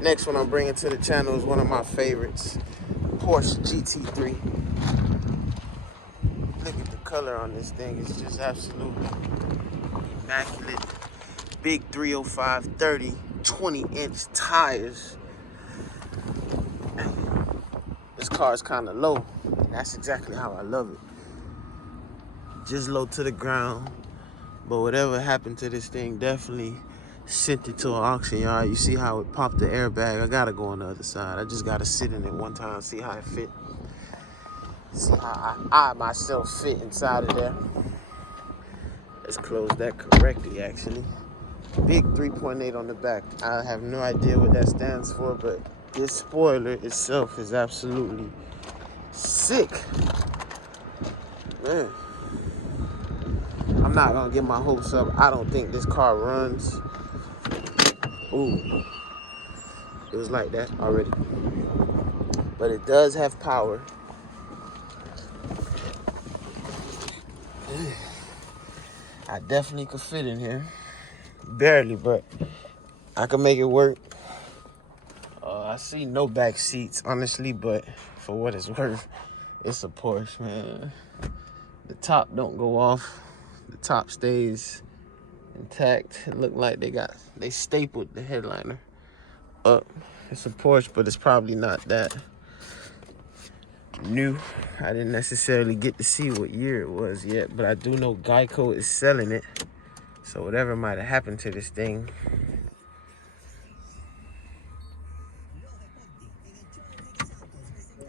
Next one I'm bringing to the channel is one of my favorites, Porsche GT3. Look at the color on this thing. It's just absolutely immaculate. Big 305 30 20-inch tires. This car is kind of low, and that's exactly how I love it. Just low to the ground, but whatever happened to this thing definitely sent it to an auction yard. You see how it popped the airbag? I gotta go on the other side. I just gotta sit in it one time, see how it fit. See how I myself fit inside of there. Let's close that correctly, actually. Big 3.8 on the back. I have no idea what that stands for, but this spoiler itself is absolutely sick. Man, I'm not gonna get my hopes up. I don't think this car runs. Ooh, it was like that already. But it does have power. I definitely could fit in here. Barely, but I can make it work. I see no back seats, honestly, but for what it's worth, it's a Porsche, man. The top don't go off. The top stays intact. It looked like they stapled the headliner up. It's a Porsche, but it's probably not that new. I didn't necessarily get to see what year it was yet, but I do know Geico is selling it. So whatever might have happened to this thing,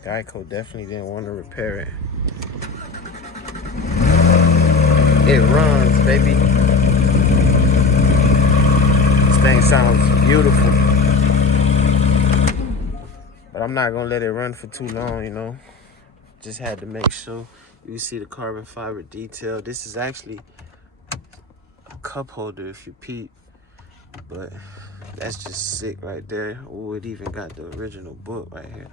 Geico definitely didn't want to repair it. It runs, baby. This thing sounds beautiful. But I'm not gonna let it run for too long, you know. Just had to make sure. You can see the carbon fiber detail. This is actually a cup holder if you peep. But that's just sick right there. Oh, it even got the original book right here.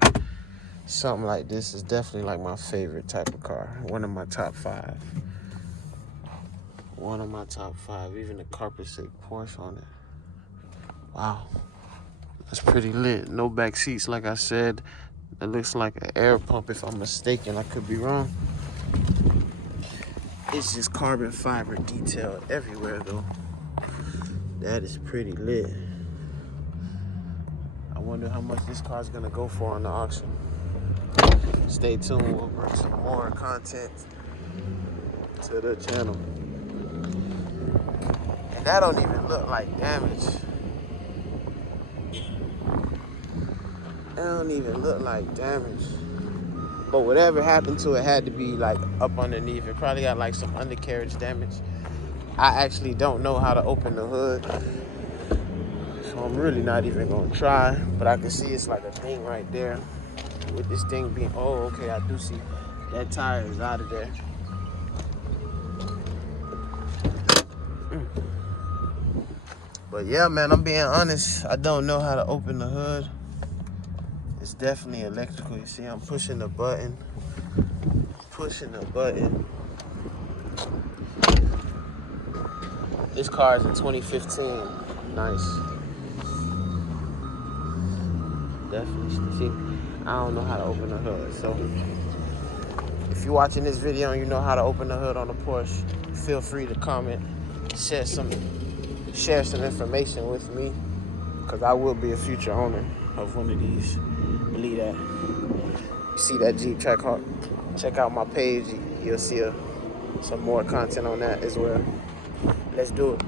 Something like this is definitely like my favorite type of car. One of my top 5. One of my top 5. Even the carpet say Porsche on it. Wow. That's pretty lit. No back seats, like I said. It looks like an air pump if I'm mistaken. I could be wrong. It's just carbon fiber detail everywhere though. That is pretty lit. I wonder how much this car's gonna go for on the auction. Stay tuned, we'll bring some more content to the channel. And that don't even look like damage. That don't even look like damage. But whatever happened to it had to be like up underneath. It probably got like some undercarriage damage. I actually don't know how to open the hood, so I'm really not even gonna try. But I can see it's like a thing right there. With this thing being, oh, okay, I do see that tire is out of there. But yeah, man, I'm being honest. I don't know how to open the hood. It's definitely electrical. You see, I'm pushing the button. Pushing the button. This car is a 2015. Nice. Definitely. See, I don't know how to open the hood. So if you're watching this video and you know how to open the hood on a Porsche, feel free to comment, share some information with me, because I will be a future owner of one of these. Believe that. You see that Jeep Trackhawk? Check out my page. You'll see some more content on that as well. Let's do it.